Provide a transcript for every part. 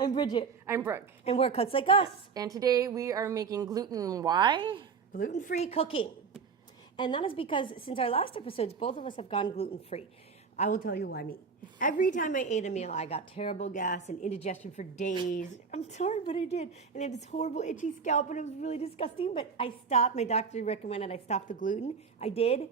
I'm Bridget. I'm Brooke. And we're Cooks Like Us. And today we are making Gluten-Y. Gluten-free cooking. And that is because since our last episodes, both of us have gone gluten-free. I will tell you why me. Every time I ate a meal, I got terrible gas and indigestion for days. I'm sorry, but I did. And I had this horrible itchy scalp and it was really disgusting. But I stopped. My doctor recommended I stop the gluten. I did.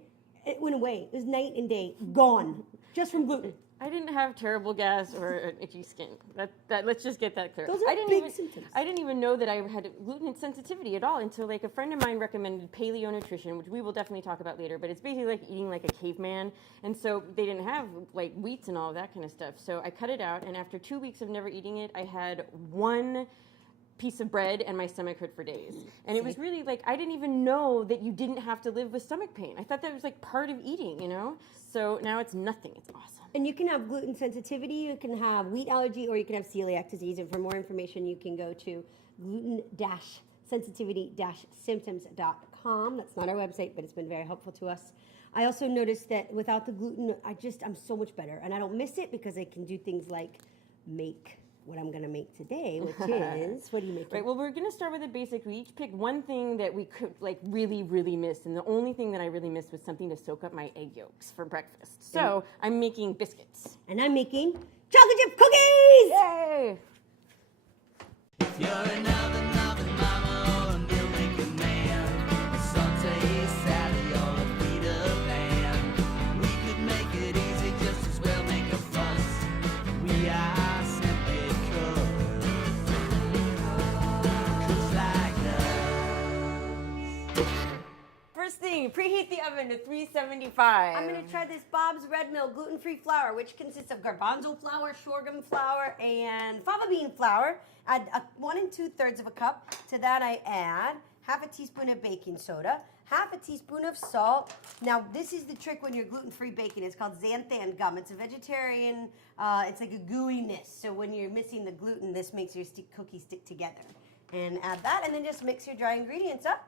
It went away. It was night and day. Gone. Just from gluten. I didn't have terrible gas or an itchy skin. Let's just get that clear. Those are big symptoms. I didn't even know that I had gluten sensitivity at all until like a friend of mine recommended paleo nutrition, which we will definitely talk about later. But it's basically like eating like a caveman, and so they didn't have like wheats and all of that kind of stuff. So I cut it out, and after 2 weeks of never eating it, I had one piece of bread and my stomach hurt for days. And it was really like, I didn't even know that you didn't have to live with stomach pain. I thought that was like part of eating, you know? So now it's nothing. It's awesome. And you can have gluten sensitivity, you can have wheat allergy, or you can have celiac disease. And for more information, you can go to gluten-sensitivity-symptoms.com. That's not our website, but it's been very helpful to us. I also noticed that without the gluten, I'm so much better. And I don't miss it because I can do things like make what I'm going to make today, which is, what do you make? Right, well, we're going to start with a basic. We each picked one thing that we could like really, really miss. And the only thing that I really missed was something to soak up my egg yolks for breakfast. So I'm making biscuits. And I'm making chocolate chip cookies! Yay! If you're an oven mama or a meal making man, a saute Sally or a pita pan, we could make it easy just as well make a fuss. We are simply cooks like us. First thing, preheat the oven to 375. I'm going to try this Bob's Red Mill gluten-free flour, which consists of garbanzo flour, sorghum flour, and fava bean flour. Add 1 2/3 of a cup. To that I add half a teaspoon of baking soda, half a teaspoon of salt. Now, this is the trick when you're gluten-free baking. It's called xanthan gum. It's a vegetarian, it's like a gooiness. So when you're missing the gluten, this makes your cookies stick together. And add that, and then just mix your dry ingredients up.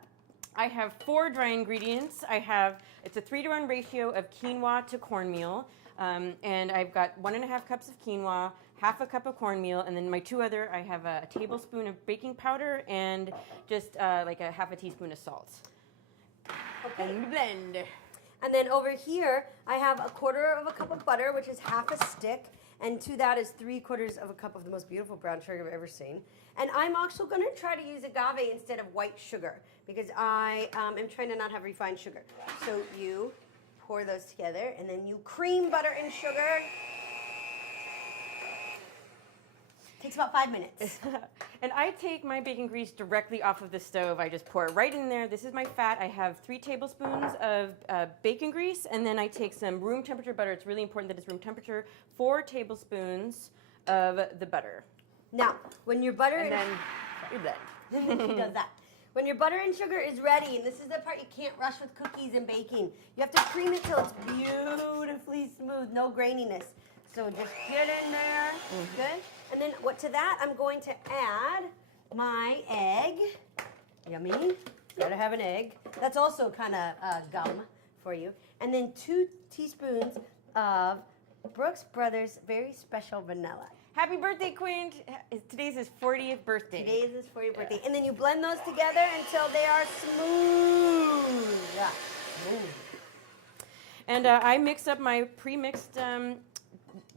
I have 4 dry ingredients. It's a 3-to-1 ratio of quinoa to cornmeal. And I've got 1.5 cups of quinoa, half a cup of cornmeal, and then I have a tablespoon of baking powder and just like a half a teaspoon of salt. Okay. And blend. And then over here, I have 1/4 of a cup of butter, which is half a stick. And to that is 3/4 of a cup of the most beautiful brown sugar I've ever seen. And I'm also going to try to use agave instead of white sugar because I am trying to not have refined sugar. So you pour those together, and then you cream butter and sugar. Takes about 5 minutes. And I take my bacon grease directly off of the stove. I just pour it right in there. This is my fat. I have 3 tablespoons of bacon grease, and then I take some room temperature butter. It's really important that it's room temperature. 4 tablespoons of the butter. Now, when your butter And then you blend. she does that. When your butter and sugar is ready, and this is the part you can't rush with cookies and baking, you have to cream it till it's beautifully smooth, no graininess. So just get in there, good. And then to that, I'm going to add my egg. Yummy. Gotta have an egg. That's also kind of gum for you. And then 2 teaspoons of Brooks Brothers very special vanilla. Happy birthday, Quinn. Today's his 40th birthday. Today is his 40th birthday. Yeah. And then you blend those together until they are smooth. Yeah. And I mix up my pre-mixed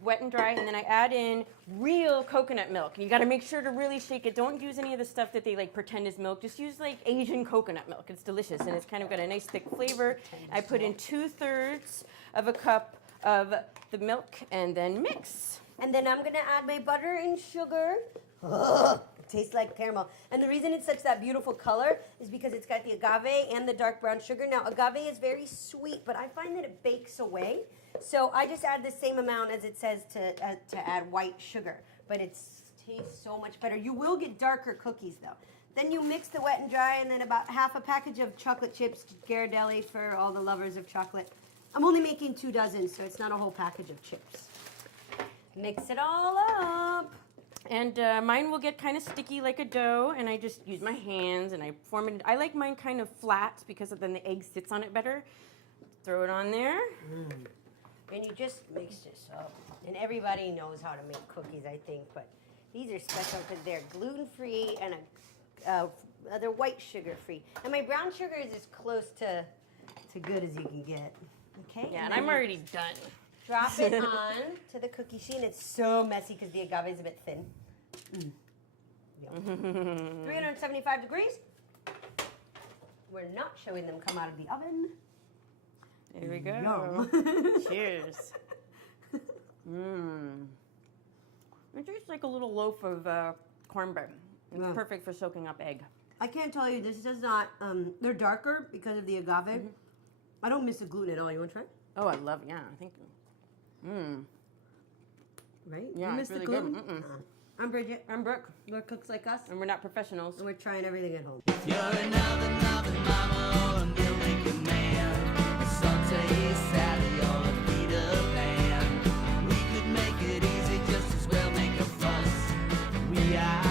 wet and dry, and then I add in real coconut milk. And you got to make sure to really shake it. Don't use any of the stuff that they like pretend is milk. Just use like Asian coconut milk. It's delicious, and it's kind of got a nice thick flavor. I put in 2/3 of a cup of the milk, and then mix. And then I'm going to add my butter and sugar. It tastes like caramel. And the reason it's such that beautiful color is because it's got the agave and the dark brown sugar. Now, agave is very sweet, but I find that it bakes away. So I just add the same amount as it says to add white sugar. But it tastes so much better. You will get darker cookies, though. Then you mix the wet and dry, and then about half a package of chocolate chips, Ghirardelli for all the lovers of chocolate. I'm only making 2 dozen, so it's not a whole package of chips. Mix it all up. And mine will get kind of sticky like a dough, and I just use my hands and I form it. I like mine kind of flat because then the egg sits on it better. Throw it on there. And you just mix this up. And everybody knows how to make cookies, I think, but These are special because they're gluten-free and they're white sugar-free. And my brown sugar is as close to good as you can get. Okay. Yeah, and then I'm you already done. drop it on to the cookie sheet. And it's so messy because the agave is a bit thin. Yum. 375 degrees. We're not showing them come out of the oven. There we go. Yum. Cheers. Mmm. It tastes like a little loaf of cornbread. It's Yeah. perfect for soaking up egg. I can't tell you, this does not, they're darker because of the agave. I don't miss the gluten at all. You want to try? Oh, I love, yeah, thank you. Mmm. Right? Yeah, you miss it's the really good. gluten? I'm Bridget. I'm Brooke, We're cooks like us. and we're not professionals. And we're trying everything at home. You're another mama or a meal making man. A saute salad or a Peter Pan. We could make it easy just as well make a fuss. We are